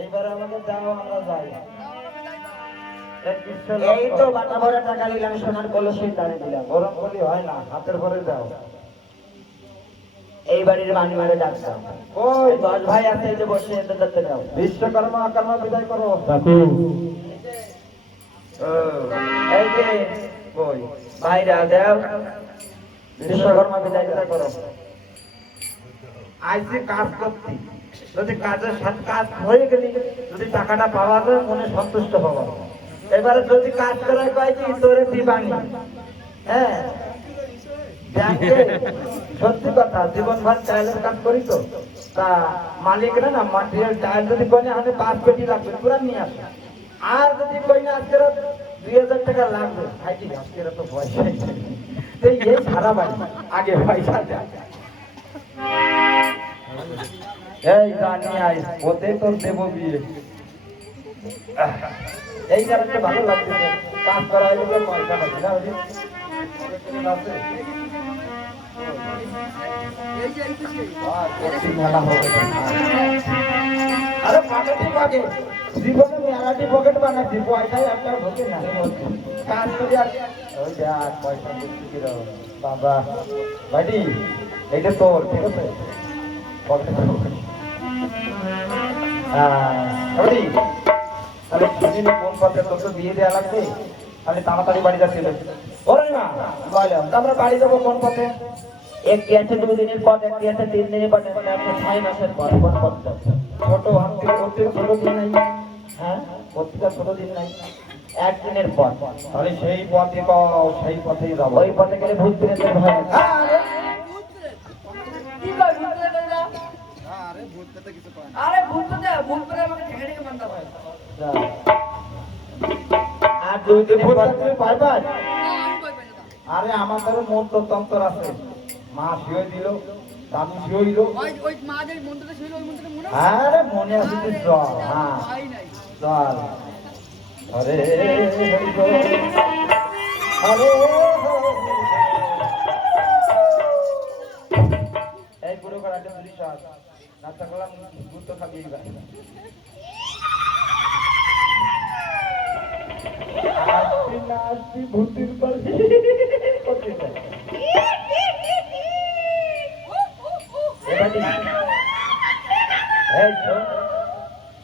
এইবার আমাকে দাও, আমরা যাই। এই তো বাটা ভরা টাকা নিলাম, সোনার কলসির দাঁড়িয়ে দিলাম। গরম করলে হয় না, হাতের পরে দাও। এই বাড়ির মানি মারে ডাক দাও। ওই দশ ভাই আছে, এই যে বসে এতে দেখতে যাও। বিশ্বকর্মা কর্মা বিদায় করো। এই যে ওই ভাইরা দেও, বিশ্বকর্মা বিদায় করো। আজ যে কাজ করছি, যদি কাজের সাথে কাজ হয়ে গেলি, যদি টাকাটা পাওয়া যায় মনে সন্তুষ্ট হবো। এবারে যদি কাজ করার পাইছি তোরে দিবানি, হ্যাঁ ব্যাংকে সত্যি কথা জীবনভর চাইলের কাজ করি তো, তা মালিকরা না মাটির চাইল যদি কই না হাতে 5 কোটি লাগবে পুরা নিয়ে আসে। আর যদি কই না আজকে 2000 টাকা লাগবে, ভাইটি আজকে তো পয়সা নেই, এই সারা বাড়ি আগে পয়সা দেয়। এই জানি আই ওতে তোর দেব বিয়ে। এই কারণে ভালো লাগছে, কাজ করা হয়ে গেলে পয়সা পাচ্ছি না। মেলা হবে আরে পকেটই পাকে জীবনে মেলাটি পকেট বানাচ্ছি, পয়সায় একটা ঢোকে না। কাজ করি আর ওই দেখ পয়সা দিচ্ছি কি বাবা ভাইটি, এইটা তোর ঠিক আছে পকেটে তাহলে কোন পথে তোর তো বিয়ে দেওয়া লাগবে, তাহলে তাড়াতাড়ি বাড়ি যাচ্ছিল। ওরে না বললাম আমরা বাড়ি যাবো কোন পথে? একটি আছে 2 দিনের পর, একটি আছে 3 দিনের পর, একটি আছে 6 মাসের পর। কোন পথটা? ছোট হাতে করতে ছোট দিন নাই, হ্যাঁ, পত্রিকা ছোট দিন নাই, 1 দিনের পর। তাহলে সেই পথে কও, সেই পথেই যাবো। ওই পথে গেলে ভূত প্রেতের ভয় আছে। আরে ভূত তো দেয়, ভূত করে আমাকে ঠেকে ঠেকে মানতে হয়। আর 2 দিনের পর পাই পাই। না, আমি ভয় পাই না। আরে আমাদের মন্ত্র তন্ত্র আছে, মা শিওই দিল, দাদু শিওই দিল। ওই মাদের মন্ত্রটা ছিল, ওই মন্ত্রটা মনে আছে? আরে মনে আছে তো চল, হ্যাঁ হয় নাই। চল। হরে হরি বল, হরে এই পুরো করাতে পুলিশ আস নাচা করলাম, গুরুত্ব খাবি এইবার। আসবি না আসবি ভূতির বাড়ি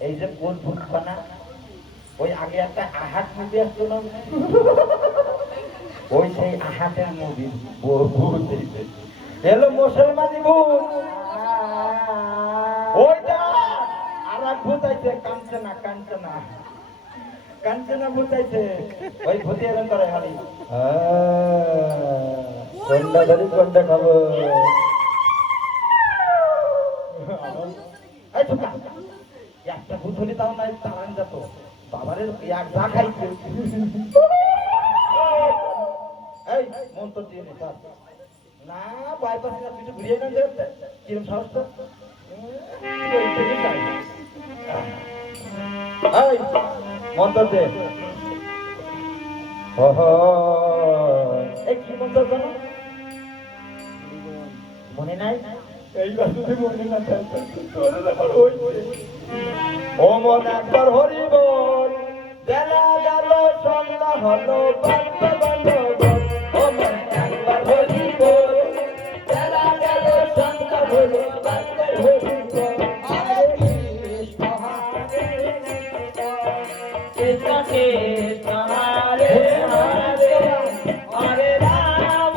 এই যে কোন ভূত বানা, ওই আগে একটা আহাত মুভি আসতো না, ওই সেই আহাতের মুভি ভূত এলো মুসলমানি ভূত। ওইটা আর এক ভূত আইছে, কাঞ্চনা কাঞ্চনা কাঞ্চনা ভূত আইছে। ওই ভূতি এরকম করে খালি কোনটা ধরি কোনটা খাবো। এই ছোটা একটা ভূত হলে তাও নাই তাড়ান যেত, বাবারের এক যা খাইছে। এই মন্ত্র দিয়ে নে না বাইপাস না, তুই তো ঘুরিয়ে না যেতে কিরম সাহস তো। এই মন্ত্র দে। এই কি মন্ত্র জানো মনে নাই? এইবার যদি মনে না থাকে ও মন একবার হরি বল, বেলা গেল সন্ধ্যা হলো বাজতে বলো বল। ও মন একবার হরি বল, বেলা গেল সন্ধ্যা হলো বাজতে হরি বল। হরে কৃষ্ণ হরে কৃষ্ণ কৃষ্ণ হরে হরে, হরে রাম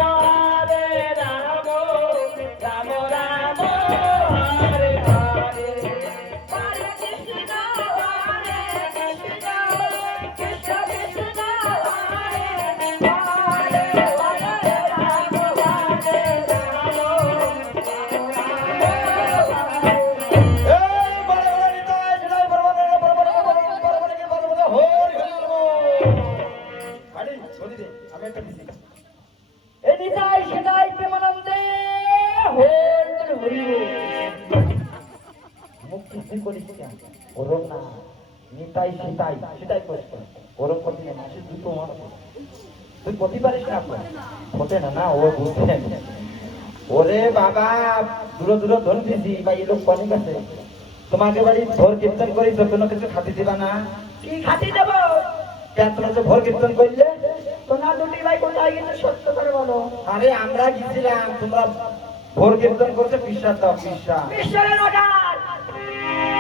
হরে Ram, Ram Ram Hare Hare. Hare Krishna, Hare Krishna, Krishna Krishna, Hare Hare. তুই করিস না ওরম না নিতাই সেটাই করিস না ওরম করবি না মাসির দুটো মারবো তুই করতে পারিস না আপনার ফোটে না না ও বুঝতে ওরে বাবা দূরে দূরে ধরে দিছি বা এই লোক অনেক আছে তোমাকে বাড়ি ভোর কীর্তন করি তো কোনো কিছু খাতে দিবা না কি খাতি দেব কেন তোমরা যে ভোর কীর্তন করলে তোমার দুটি ভাই কোথায় গেছে সত্য করে বলো আরে আমরা গেছিলাম তোমরা ভোর কীর্তন করতে বিশ্বাস দাও বিশ্বাস ঈশ্বরের অর্ডার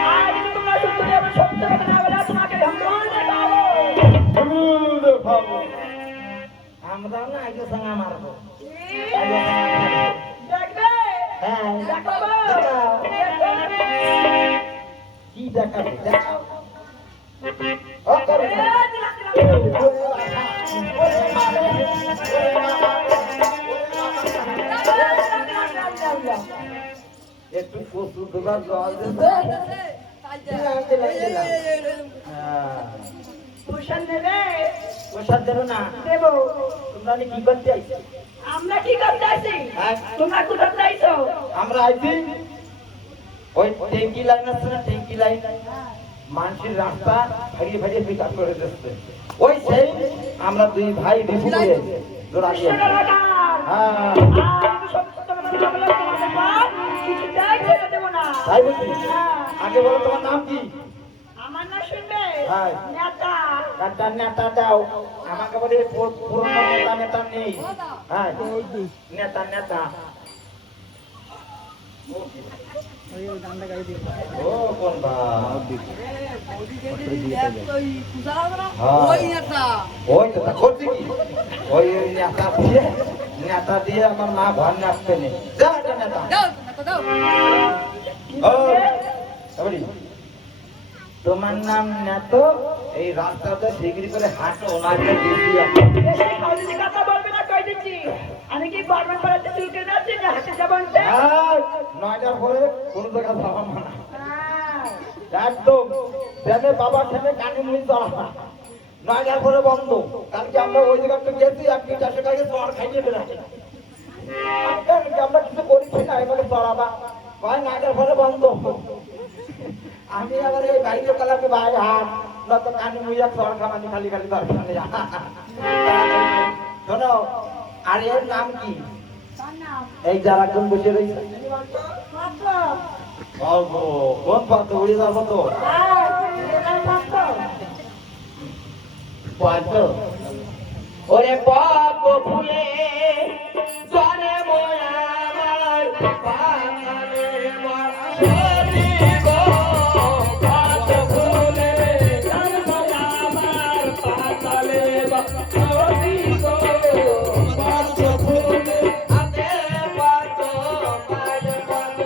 আজ যদি তোমরা সত্য দেবে সত্য কথা না বলে তোমাকে ধমকাবো দেখাবো আমরাও না আগে সঙ্গে মারবো আগে সঙ্গে মারবো। দেখবে হ্যাঁ দেখাবো দেখাও। কি দেখাবো দেখাও ও করো না। একটু কচু ঢোকার জল দেবে পোষণ দেবে প্রসাদ দেবো না দেবো তোমরা কি করতে আইছো আমরা কি করতে আছি হ্যাঁ? তোমরা কোথায় যাইছো আমরা আইছি ওই ট্যাঙ্কি লাইন আছে না ট্যাঙ্কি লাইন মানুষের রাস্তা ভাগিয়ে ভাগিয়ে বিকাশ করে দিচ্ছে ওই সেই আমরা দুই ভাই বিপু করে জোড়া দিয়ে ঈশ্বরের অর্ডার হ্যাঁ আজ সত্য কথা না বলে তোমাদের বাপ কিছু চাইছে না দেবো না তাই বলছি হ্যাঁ। আগে বলো তোমার নাম কি আমার না শুনবে হ্যাঁ। নেতা কাটার নেতা দাও আমাকে বলে পুরনো নেতা নেতা নেই হ্যাঁ নেতা নেতা ও কোন বা ওই তো তা করছি কি ওই নেতা দিয়ে আমার মা ঘর নাচতে নেই যা এটা নেতা ও বলি তোমার নাম নেতো এই রাস্তাতে সিগড়ি করে হাঁটো ওনাকে দিচ্ছি বেশি খাওয়াতে কথা বলবে না কই দিচ্ছি আমি কি বারবার পাড়াতে চুলকে যাচ্ছি না হাতে যাবো আনতে? 9টার পরে কোন জায়গা যাওয়া মানা হ্যাঁ। একদম ট্রেনে বাবা ট্রেনে কানে মুড়ি চলা 9টার পরে বন্ধ কালকে আমরা ওই জায়গাটা গেছি আপনি 400 টাকা চড় খাইয়ে বেড়াচ্ছি আমরা কিছু করিছি না এবারে চড়াবা ভাই 9টার পরে বন্ধ আমি আবার এই বাইরে কালাকে ভাই হাত না তো কানে মুড়িয়া চড় খামানি খালি খালি দরকার নেই শোনো আর এর নাম কি এই যারা কোন বসে রয়েছে কোন পাত্র উড়ে যাবো তো পাত্র ওরে পাপ ফুলে জনে মোয়ার পাখানে মারি গো পাপ ফুলে জনে মোয়ার পাখানে মারি গো পাপ ফুলে আতে পাত পাদ পাদ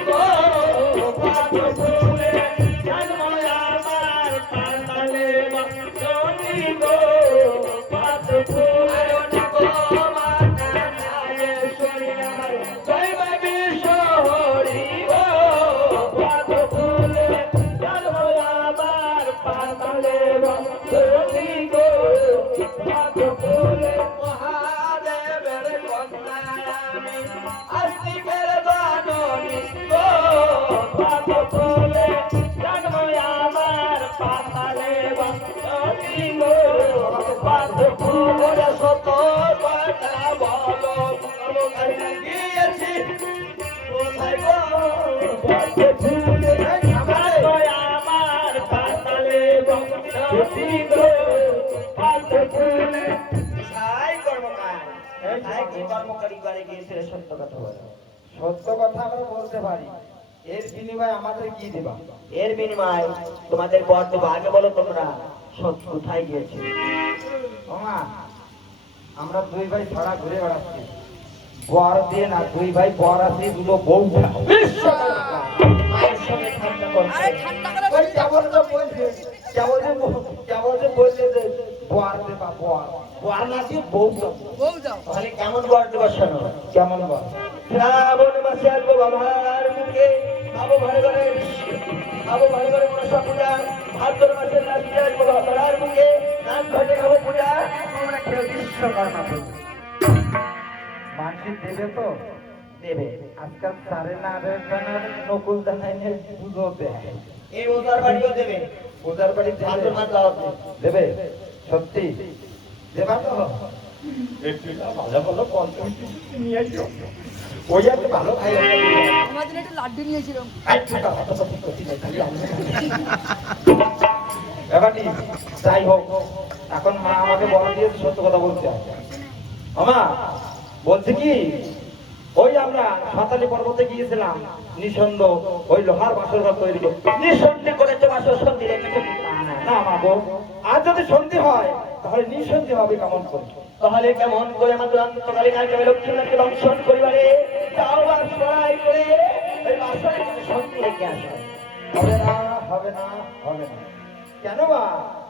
গো পাপ ফুলে জনে মোয়ার পাখানে মারি গো পাপ ফুলে সত্য কথা আমরা বলতে পারি এর বিনিময়ে আমাদের কি দিবা এর বিনিময়ে তোমাদের বর দেবো আগে বলো তোমরা সত্য কোথায় গিয়েছে ওমা আমরা দুই ভাই ছড়া ঘুরে বেড়াচ্ছি বর দিয়ে না দুই ভাই বর আছে দুটো বউ মায়ের সঙ্গে ঠান্ডা করছে ওই কেবল যে বলছে কেবল যে বলছে যে বর দেবা বর না দিয়ে বউ দাও। তাহলে কেমন বর দেবো শোনো কেমন বর শ্রাবণ মাসে আসবো বাবার মুখে খাবো ঘরে ঘরে খাবো ঘরে ঘরে মনসা পূজা ভাদ্র মাসে নাচতে আসবো বাবার মুখে নাচ ঘটে খাবো পূজা তোমরা কেউ বিশ্বকর্মা পুজো মানুষের দেবে তো দেবে। আজকাল সারে না রে কানার নকুল দানাইনে পুজো দেয়। এই ওজার বাড়িও দেবে। পূজার বাড়ি ভাদ্র মাস দাওয়াত দেবে সত্যি দেবা তো একটু ভালো ভালো কন্টেন্ট নিয়ে আসো। ওই একটা ভালো খাই আমাদের একটা লাড্ডু নিয়েছিলাম। ব্যাপারটি যাই হোক, এখন মা আমাকে বলা দিয়েছে সত্য কথা বলছে। আমা বলছে কি, ওই আমরা সাঁতালি পর্বতে গিয়েছিলাম, নিঃসন্দ ওই লোহার বাসর ঘর তৈরি করতে। নিঃসন্ধি করেছে বাসর সন্ধি রেখেছে না মা গো, আর যদি সন্ধি হয় তাহলে নিঃসন্ধি হবে কেমন করে? তাহলে কেমন করে আমাদের অন্তকালীন আগে লক্ষ্মীনাথকে দংশন করিবারে তাও বা সরাই করে ওই বাসরে সন্ধি রেখে আসে। হবে না হবে না হবে না। কেন বা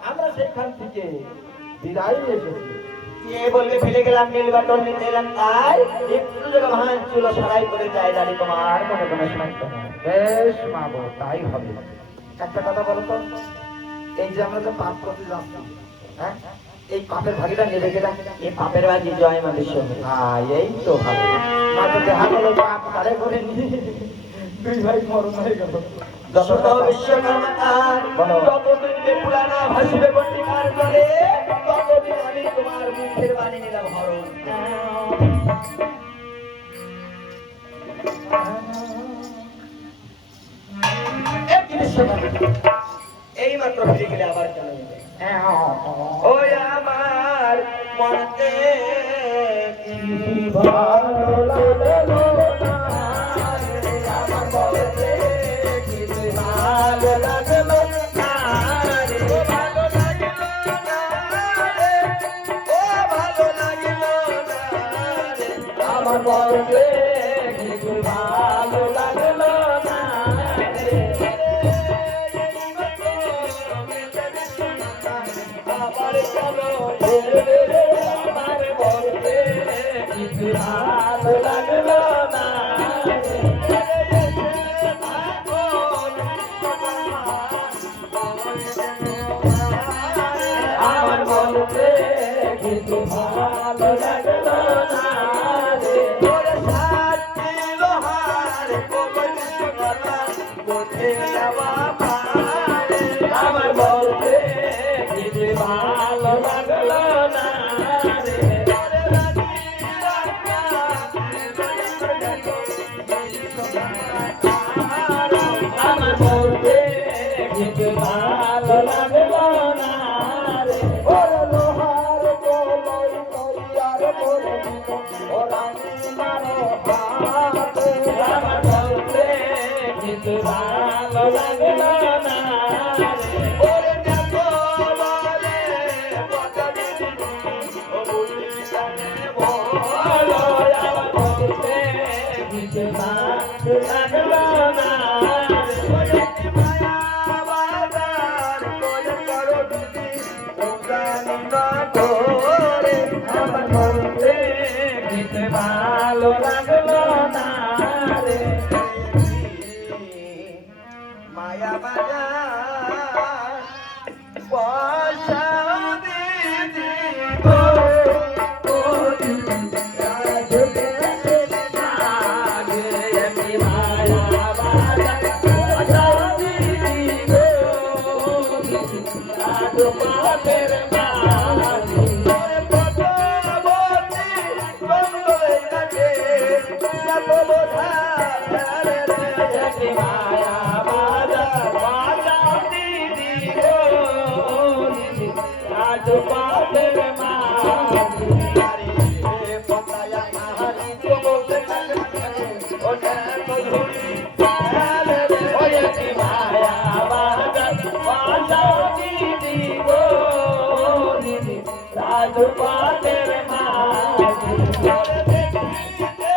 আমরা সেখান থেকে বিদায় এসেছি। কে বলবে ফেলে গেলাম নীল বাটন নিতে এলাম তাই একটু জায়গা মহান চুলো সরাই করে যায় দাঁড়ি তোমার মনে কোনো সমস্যা নেই। বেশ মা গো, তাই হবে। একটা কথা বলো তো, এই যে আমরা যে পাপ করতে যাচ্ছি, হ্যাঁ, এই পাপের ভাগিটা নেবে কেনা? এই পাপের বাজি জয় মা বিশ্বমী। হ্যাঁ, এই তো ভালো। মা তো দেখা গেল পাপ তারে করে নিয়ে দুই ভাই মরণ হয়ে গেল। যত বিশ্বকর্মা তার ততদিন যে পুরানা ভাসিবে পত্রিকার করে ততদিন আমি তোমার মুখের বাণী নিলাম হরণ। এই মাত্র ফিরে গেলে আবার কেন যাবে? ওই আমার মনতে কি ভালো লাগলো না রে, আমার মনতে কি ভালো লাগলো না রে, ভালো লাগলো না রে, ও ভালো লাগলো না রে, আমার মনতে কি ভালো লাগলো না রে। আমার চলো আমার বলতে কিছু ভালো লাগলো না আমার বলতে কিছু ভালো লাগলো না রে। ওরে সাথী লোহার কোমল গলা কোঠে যাওয়া পারে আমার বলতে কিছু ভালো লাগলো না রে। ওরে রানী রানা আমার বলতে কিছু ভালো লাগলো না রে। ওরে লোহার কলই তৈয়ার করে দিল ও রানী মারো হাতে আমার বলতে কিছু ভালো লাগলো না রে। ওরে দেখো বলে বদলি ও বুঝি জানে বলো আমার বলতে কিছু ভালো লাগলো না রে। ওরে কি মায়া বাজার কোয় করো দিদি ও জানি না তোরে আমার বলতে কিছু ভালো লাগলো না রে। মায়া বাজার পয়সা দিদি গো ও দিদি রাজবে আগে কি মায়া বাজার পয়সা দিদি গো দিদি রাজ পাপের মাঝি ওরে কত বলছি বন্ধই কাছে কত বোঝা রে কি মায়া বাজার পয়সা দিদি গো দিদি রাজ পাপের মাঝি আরে পতায়া আহারি তো বলতে থাকে ও দেখো ধুলি ওরে কি মায়া বাজার পয়সা দিদি গো দিদি রাজ পাপের মাঝি ওরে দেখতে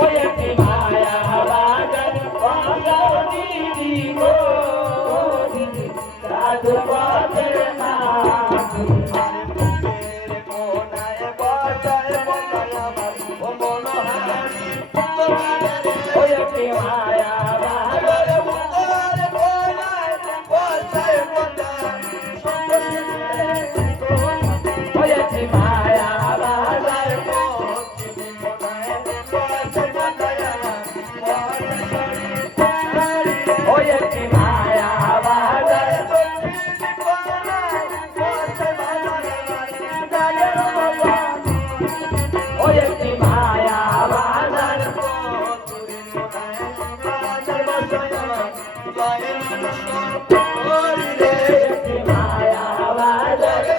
ওরে কি মায়া বাজার পয়সা দিদি গো দিদি রাজ পাপের মাঝি আরে বুকের কোনায় বসায় বসায়া পায়ের মতো হরি রে মায়া বাজারে